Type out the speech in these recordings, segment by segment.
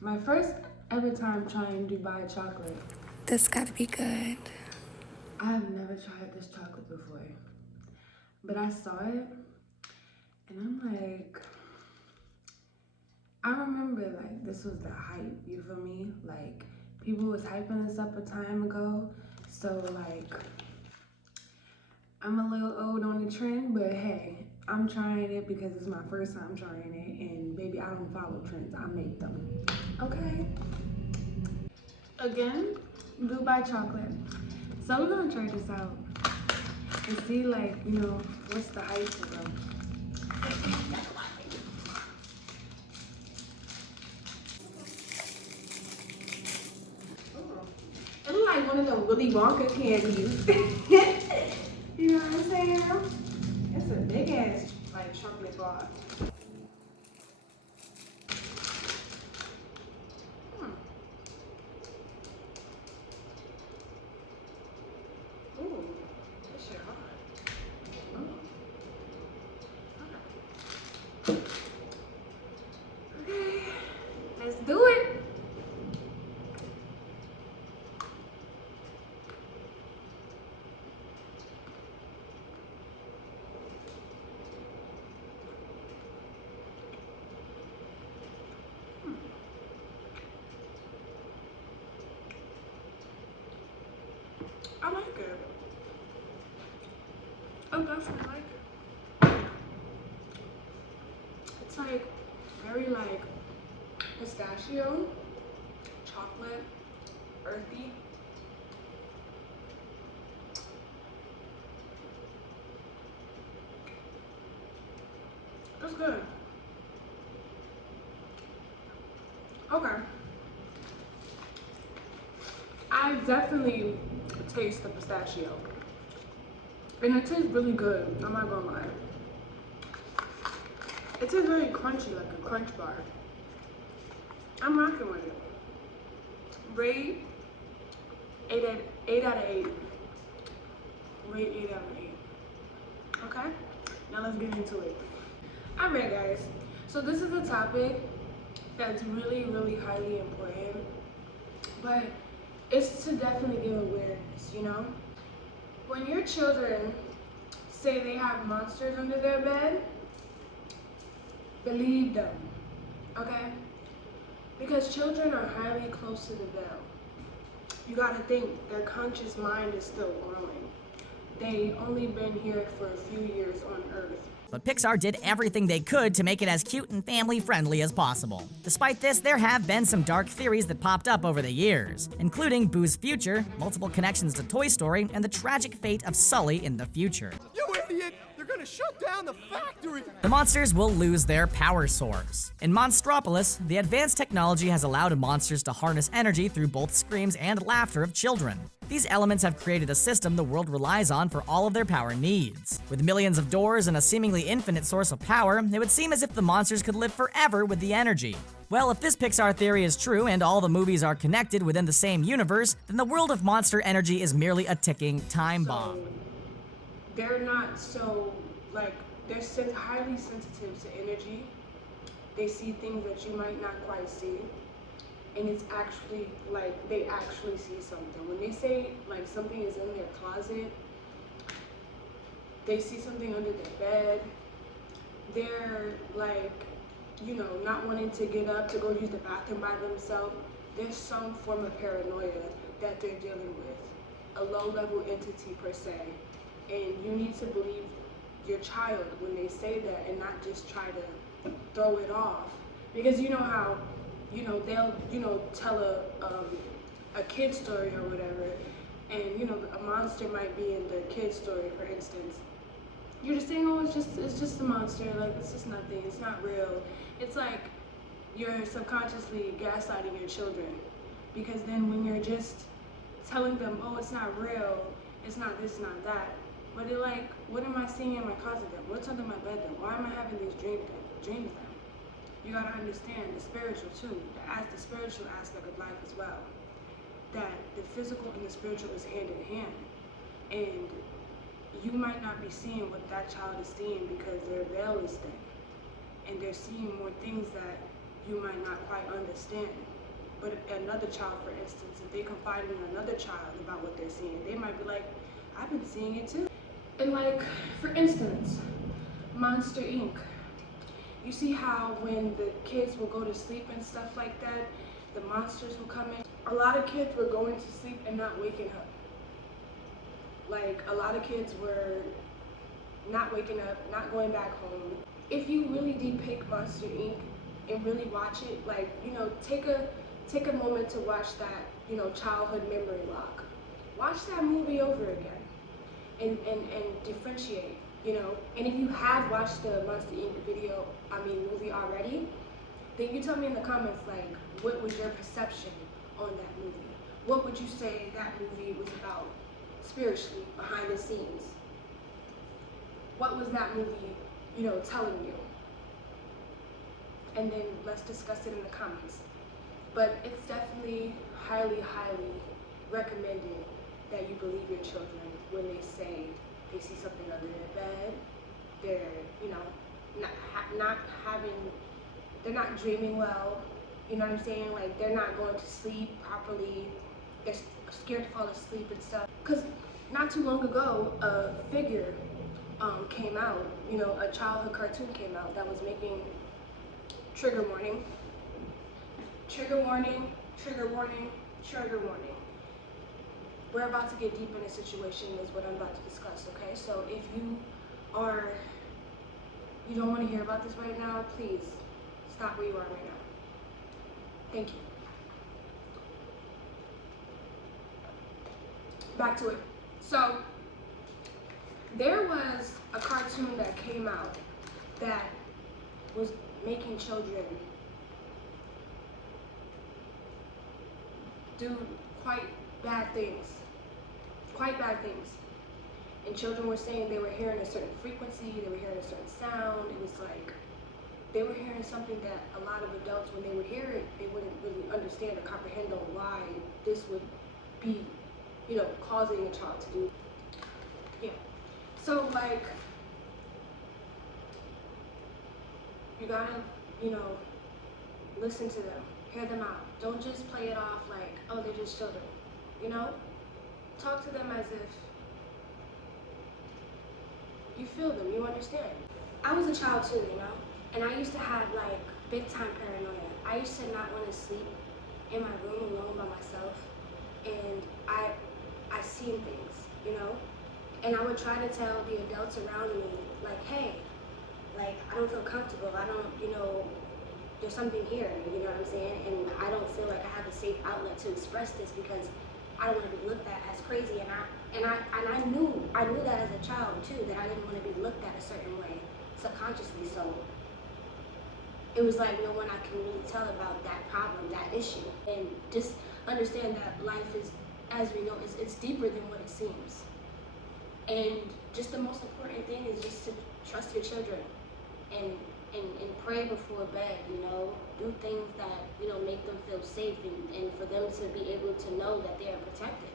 My first ever time trying Dubai chocolate. This gotta be good. I have never tried this chocolate before, but I saw it and I'm like, I remember like this was the hype, you feel me? Like people was hyping this up a time ago, so like I'm a little old on the trend, but hey, I'm trying it because it's my first time trying it, and baby, I don't follow trends, I make them. Okay. Again, Dubai chocolate. So we're gonna try this out and see, like, you know, what's the hype for them. It looks like one of them Willy Wonka candies. You know what I'm saying? It's a big ass like chocolate bar. Hmm. Ooh, this shit hard. Oh. Okay, let's do it. I like it. I definitely like it. It's like very like pistachio, chocolate, earthy. It's good. Okay. I definitely taste the pistachio. And it tastes really good. I'm not gonna lie. It tastes very crunchy, like a crunch bar. I'm rocking with it. Rate 8 out of 8. Rate 8 out of 8. Okay? Now let's get into it. Alright guys. So this is a topic that's really, really highly important. But it's to definitely give awareness, you know? When your children say they have monsters under their bed, believe them, okay? Because children are highly close to the veil. You gotta think, their conscious mind is still growing. They only been here for a few years on Earth. But Pixar did everything they could to make it as cute and family-friendly as possible. Despite this, there have been some dark theories that popped up over the years, including Boo's future, multiple connections to Toy Story, and the tragic fate of Sully in the future. You idiot! They're gonna shut down the factory! The monsters will lose their power source. In Monstropolis, the advanced technology has allowed monsters to harness energy through both screams and laughter of children. These elements have created a system the world relies on for all of their power needs. With millions of doors and a seemingly infinite source of power, it would seem as if the monsters could live forever with the energy. Well, if this Pixar theory is true and all the movies are connected within the same universe, then the world of monster energy is merely a ticking time bomb. They're not so, like, they're highly sensitive to energy. They see things that you might not quite see. And it's actually, like, they actually see something. When they say, like, something is in their closet, they see something under their bed, they're, like, you know, not wanting to get up to go use the bathroom by themselves. There's some form of paranoia that they're dealing with, a low-level entity per se. And you need to believe your child when they say that and not just try to throw it off. Because you know how, you know, they'll, you know, tell a kid story or whatever, and, you know, a monster might be in the kid story, for instance. You're just saying, oh, it's just a monster, like, it's just nothing, it's not real. It's like you're subconsciously gaslighting your children. Because then when you're just telling them, oh, it's not real, it's not this, not that, but they're like, what am I seeing in my closet then? What's under my bed then? Why am I having these dreams then? You gotta understand the spiritual too, the spiritual aspect of life as well. That the physical and the spiritual is hand in hand. And you might not be seeing what that child is seeing because their veil is thin. And they're seeing more things that you might not quite understand. But another child, for instance, if they confide in another child about what they're seeing, they might be like, I've been seeing it too. And like, for instance, Monster Inc. You see how when the kids will go to sleep and stuff like that, the monsters will come in? A lot of kids were going to sleep and not waking up. Like, a lot of kids were not waking up, not going back home. If you really depict Monster Inc. and really watch it, like, you know, take a moment to watch that, you know, childhood memory lock. Watch that movie over again and differentiate, you know. And if you have watched the Monster Inc. movie already, then you tell me in the comments, like, what was your perception on that movie? What would you say that movie was about spiritually, behind the scenes? What was that movie, you know, telling you? And then let's discuss it in the comments. But it's definitely highly, highly recommended that you believe your children when they say they see something under their bed. They're, you know, they're not dreaming well. You know what I'm saying? Like, they're not going to sleep properly. They're scared to fall asleep and stuff. Because not too long ago, a figure came out, you know, a childhood cartoon came out that was making trigger warning, trigger warning, trigger warning, trigger warning. We're about to get deep in a situation is what I'm about to discuss, okay? So if you don't want to hear about this right now, please stop where you are right now. Thank you. Back to it. So there was a cartoon that came out that was making children do quite bad things. And children were saying they were hearing a certain frequency, they were hearing a certain sound. It was like they were hearing something that a lot of adults, when they would hear it, they wouldn't really understand or comprehend on why this would be, you know, causing a child to do. Yeah. So like, you gotta, you know, listen to them, hear them out. Don't just play it off like, oh, they're just children, you know? Talk to them as if you feel them, you understand. I was a child too, you know? And I used to have like big time paranoia. I used to not want to sleep in my room alone by myself. And I seen things, you know? And I would try to tell the adults around me, like, hey, like, I don't feel comfortable. I don't, you know, there's something here, you know what I'm saying? And I don't feel like I have a safe outlet to express this because I don't want to be looked at as crazy. And I knew that as a child too, that I didn't want to be looked at a certain way subconsciously. So it was like no one I can really tell about that problem, that issue. And just understand that life is, as we know, it's deeper than what it seems. And just the most important thing is just to trust your children and pray before bed, you know, do things that, you know, make them feel safe and for them to be able to know that they are protected.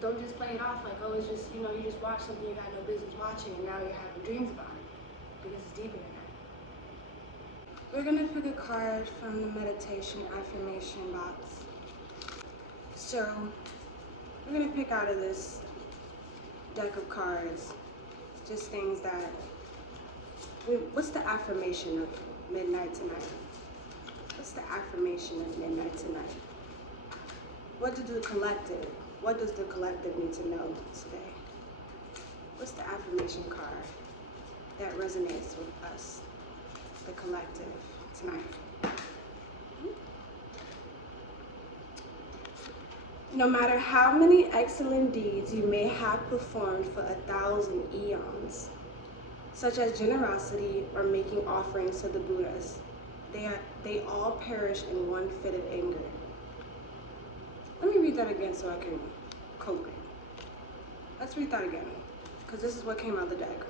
Don't just play it off like, oh, it's just, you know, you just watch something you got no business watching and now you're having dreams about it, because it's deeper than that. We're gonna pick a card from the meditation affirmation box. So we're gonna pick out of this deck of cards just things that, what's the affirmation of midnight tonight? What's the affirmation of midnight tonight? What does the collective need to know today? What's the affirmation card that resonates with us, the collective, tonight? No matter how many excellent deeds you may have performed for 1,000 eons, such as generosity or making offerings to the Buddhas, they all perish in one fit of anger. Let me read that again so I can cope it. Let's read that again, because this is what came out of the deck.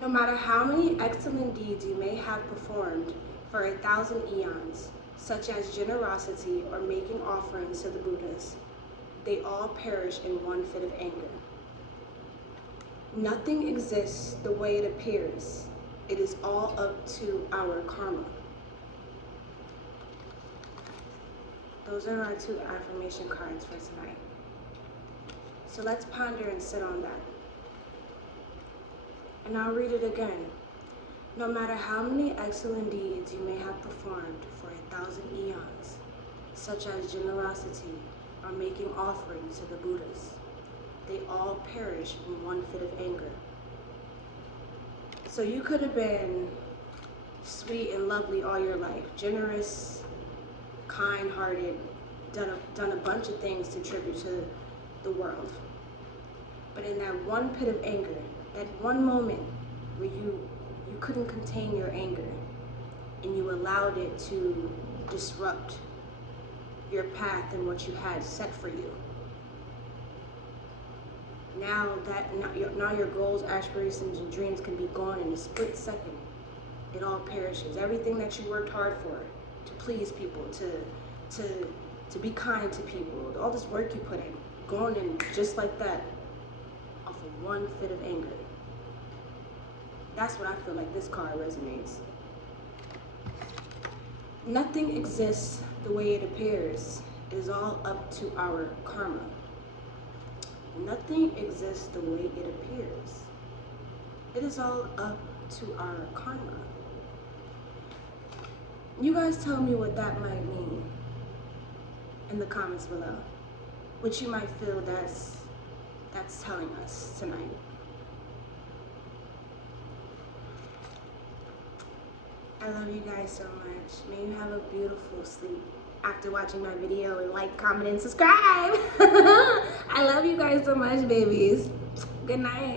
No matter how many excellent deeds you may have performed for 1,000 eons, such as generosity or making offerings to the Buddhas, they all perish in one fit of anger. Nothing exists the way it appears. It is all up to our karma. those are our 2 affirmation cards for tonight. So let's ponder and sit on that. And I'll read it again. No matter how many excellent deeds you may have performed for 1,000 eons, such as generosity or making offerings to the Buddhas, they all perish in one fit of anger. So you could have been sweet and lovely all your life, generous, kind-hearted, done a bunch of things to contribute to the world. But in that one pit of anger, that one moment where you couldn't contain your anger and you allowed it to disrupt your path and what you had set for you. Now your goals, aspirations, and dreams can be gone in a split second. It all perishes. Everything that you worked hard for, to please people, to be kind to people, all this work you put in, gone in just like that, off of one fit of anger. That's what I feel like this card resonates. Nothing exists the way it appears. It is all up to our karma. Nothing exists the way it appears. It is all up to our karma. You guys tell me what that might mean in the comments below. What you might feel that's telling us tonight. I love you guys so much. May you have a beautiful sleep after watching my video, and like, comment, and subscribe. I love you guys so much, babies. Good night.